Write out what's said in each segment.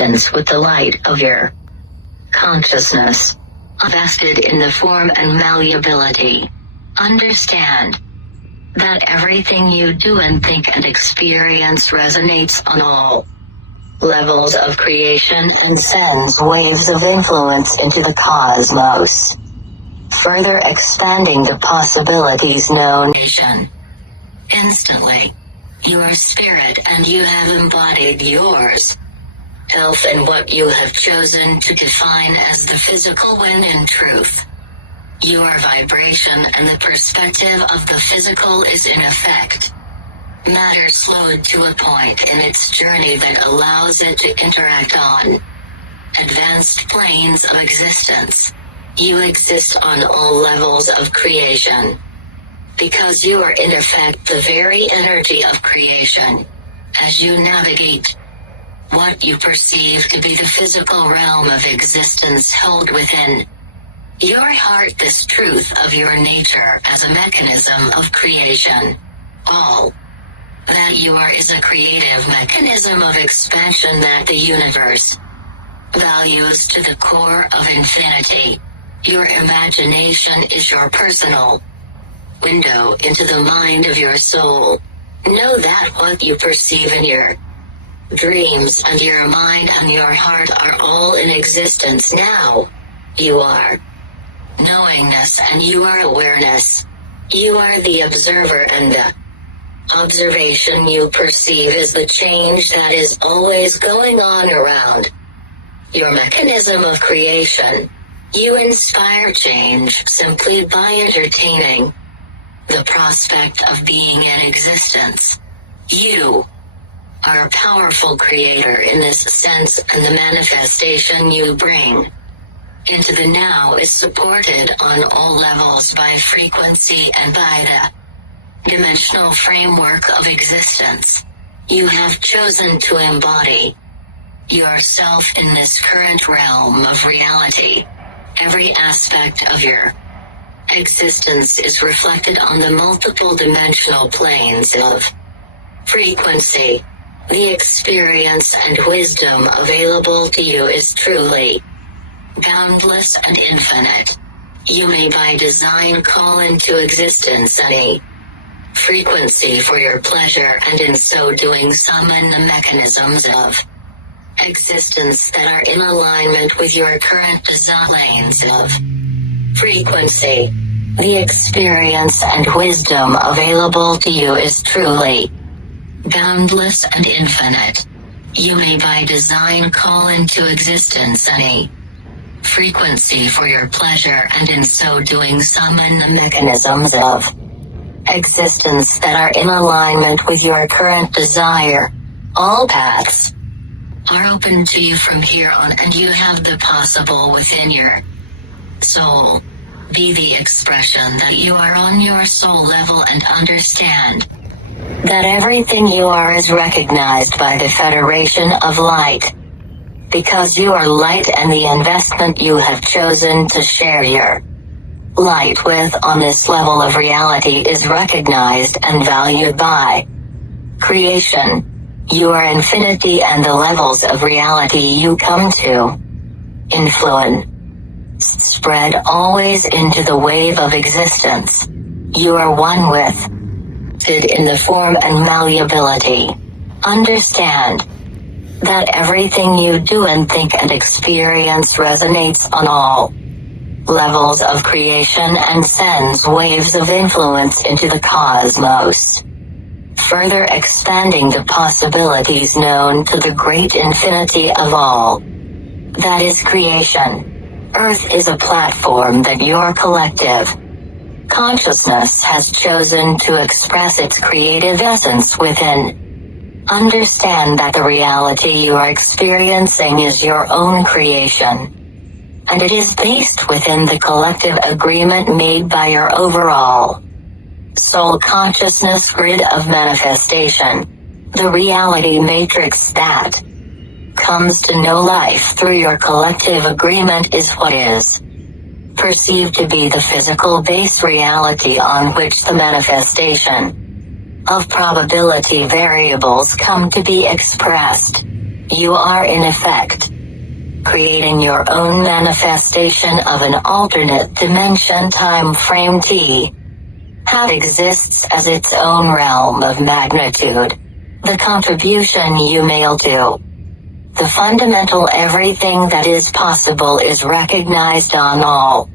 with the light of your consciousness, vested in the form and malleability. Understand that everything you do and think and experience resonates on all levels of creation and sends waves of influence into the cosmos, further expanding the possibilities known. Instantly, your spirit and you have embodied yours self in what you have chosen to define as the physical when in truth, your vibration and the perspective of the physical is in effect matter slowed to a point in its journey that allows it to interact on advanced planes of existence. You exist on all levels of creation because you are in effect the very energy of creation. As you navigate what you perceive to be the physical realm of existence held within your heart, this truth of your nature as a mechanism of creation. All that you are is a creative mechanism of expansion that the universe values to the core of infinity. Your imagination is your personal window into the mind of your soul. Know that what you perceive in your dreams and your mind and your heart are all in existence now. You are knowingness and you are awareness. You are the observer and the observation you perceive is the change that is always going on around your mechanism of creation. You inspire change simply by entertaining the prospect of being in existence. You are a powerful creator in this sense, and the manifestation you bring into the now is supported on all levels by frequency and by the dimensional framework of existence. You have chosen to embody yourself in this current realm of reality. Every aspect of your existence is reflected on the multiple dimensional planes of frequency. The experience and wisdom available to you is truly boundless and infinite. You may by design call into existence any frequency for your pleasure, and in so doing summon the mechanisms of existence that are in alignment with your current design lanes of frequency. The experience and wisdom available to you is truly boundless and infinite. You may by design call into existence any frequency for your pleasure, and in so doing summon the mechanisms of existence that are in alignment with your current desire. All paths are open to you from here on, and you have the possible within your soul. Be the expression that you are on your soul level, and understand that everything you are is recognized by the Federation of Light, because you are light, and the investment you have chosen to share your light with on this level of reality is recognized and valued by creation. You are infinity, and the levels of reality you come to influence spread always into the wave of existence. You are one with it in the form and malleability. Understand that everything you do and think and experience resonates on all levels of creation and sends waves of influence into the cosmos, further expanding the possibilities known to the great infinity of all that is creation. Earth is a platform that your collective consciousness has chosen to express its creative essence within. Understand that the reality you are experiencing is your own creation, and it is based within the collective agreement made by your overall soul consciousness grid of manifestation. The reality matrix that comes to know life through your collective agreement is what is perceived to be the physical base reality on which the manifestation of probability variables come to be expressed. You are in effect creating your own manifestation of an alternate dimension time frame T. How exists as its own realm of magnitude. The contribution you mail to the fundamental everything that is possible is recognized on all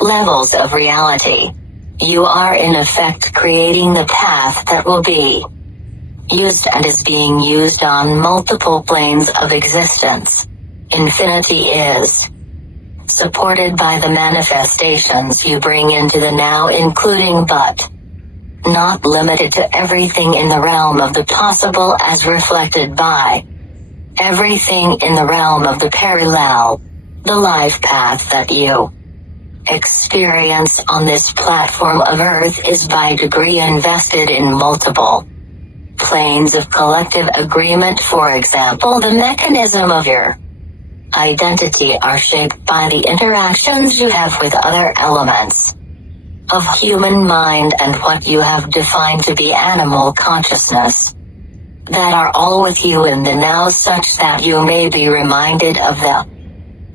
levels of reality. You are in effect creating the path that will be used and is being used on multiple planes of existence. Infinity is supported by the manifestations you bring into the now, including but not limited to everything in the realm of the possible as reflected by everything in the realm of the parallel. The life path that you experience on this platform of Earth is by degree invested in multiple planes of collective agreement. For example, the mechanism of your identity are shaped by the interactions you have with other elements of human mind and what you have defined to be animal consciousness, that are all with you in the now, such that you may be reminded of the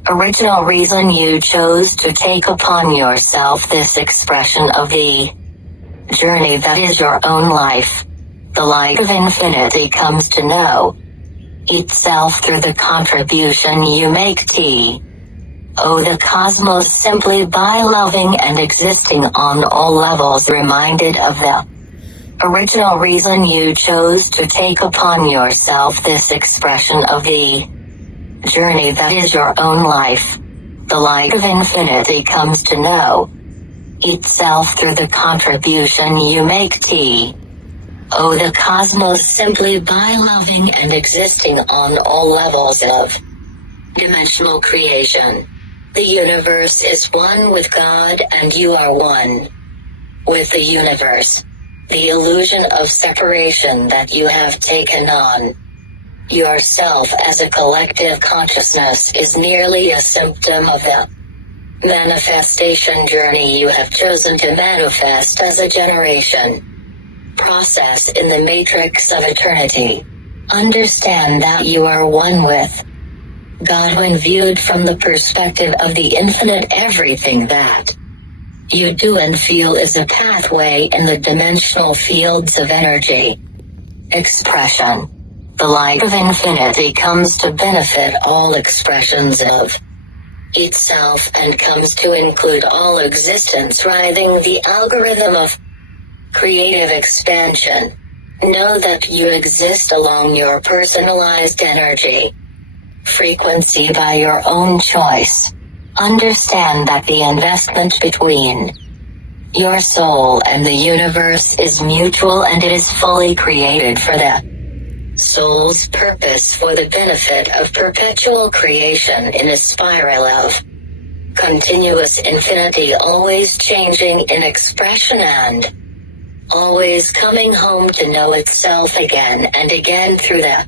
original reason you chose to take upon yourself this expression of the journey that is your own life. The light of infinity comes to know itself through the contribution you make T. O the cosmos simply by loving and existing on all levels, reminded of the original reason you chose to take upon yourself this expression of the journey that is your own life. The light of infinity comes to know itself through the contribution you make T. O the cosmos simply by loving and existing on all levels of dimensional creation. The universe is one with God and you are one with the universe. The illusion of separation that you have taken on yourself as a collective consciousness is merely a symptom of the manifestation journey you have chosen to manifest as a generation process in the matrix of eternity. Understand that you are one with God when viewed from the perspective of the infinite. Everything that you do and feel is a pathway in the dimensional fields of energy expression. The light of infinity comes to benefit all expressions of itself and comes to include all existence, riding the algorithm of creative expansion. Know that you exist along your personalized energy frequency by your own choice. Understand that the investment between your soul and the universe is mutual, and it is fully created for the soul's purpose, for the benefit of perpetual creation in a spiral of continuous infinity, always changing in expression and always coming home to know itself again and again through the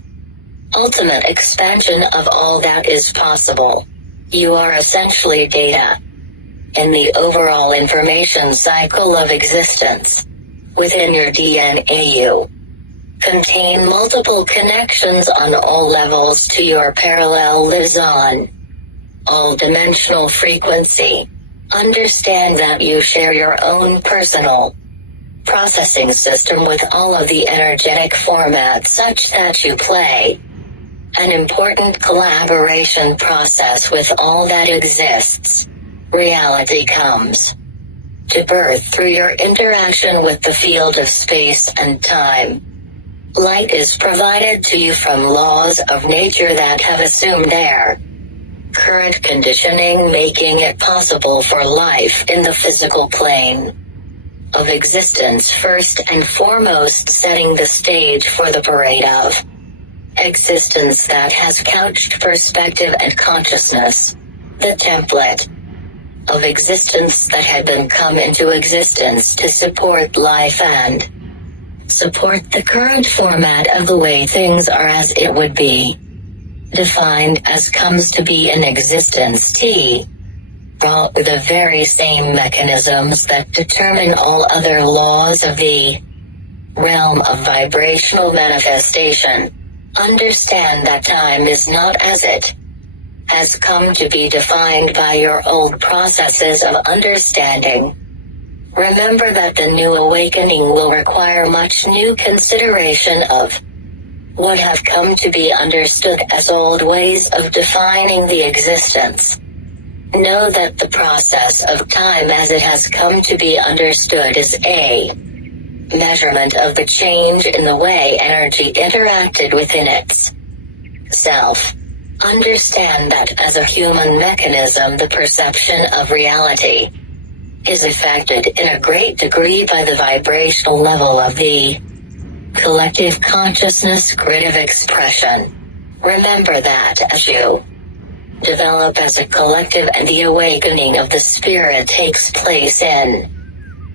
ultimate expansion of all that is possible. You are essentially data in the overall information cycle of existence. Within your DNA you contain multiple connections on all levels to your parallel lives on all dimensional frequency. Understand that you share your own personal processing system with all of the energetic formats, such that you play an important collaboration process with all that exists. Reality comes to birth through your interaction with the field of space and time. Light is provided to you from laws of nature that have assumed their current conditioning, making it possible for life in the physical plane of existence, first and foremost setting the stage for the parade of existence that has couched perspective and consciousness, the template of existence that had been come into existence to support life and support the current format of the way things are, as it would be defined as comes to be in existence. T. Brought with the very same mechanisms that determine all other laws of the realm of vibrational manifestation. Understand that time is not as it has come to be defined by your old processes of understanding. Remember that the new awakening will require much new consideration of what have come to be understood as old ways of defining the existence. Know that the process of time as it has come to be understood is a measurement of the change in the way energy interacted within its self. Understand that as a human mechanism, the perception of reality is affected in a great degree by the vibrational level of the collective consciousness grid of expression. Remember that as you develop as a collective and the awakening of the spirit takes place in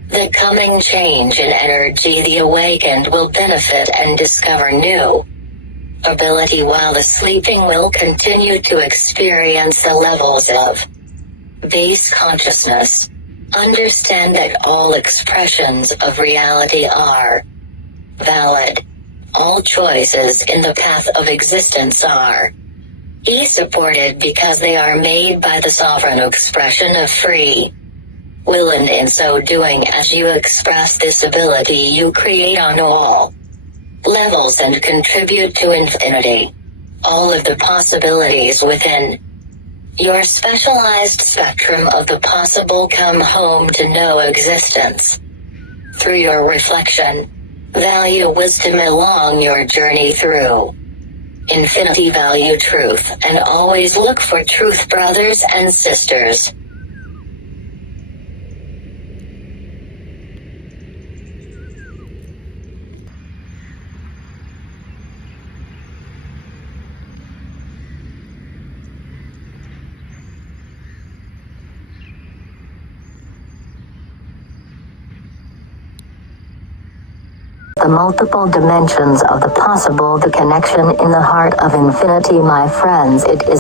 the coming change in energy, the awakened will benefit and discover new ability, while the sleeping will continue to experience the levels of base consciousness. Understand that all expressions of reality are valid. All choices in the path of existence are supported because they are made by the sovereign expression of free will, and in so doing, as you express this ability, you create on all levels and contribute to infinity. All of the possibilities within your specialized spectrum of the possible come home to know existence. Through your reflection, value wisdom along your journey through infinity. Value truth and always look for truth, brothers and sisters. The multiple dimensions of the possible, the connection in the heart of infinity, my friends. It is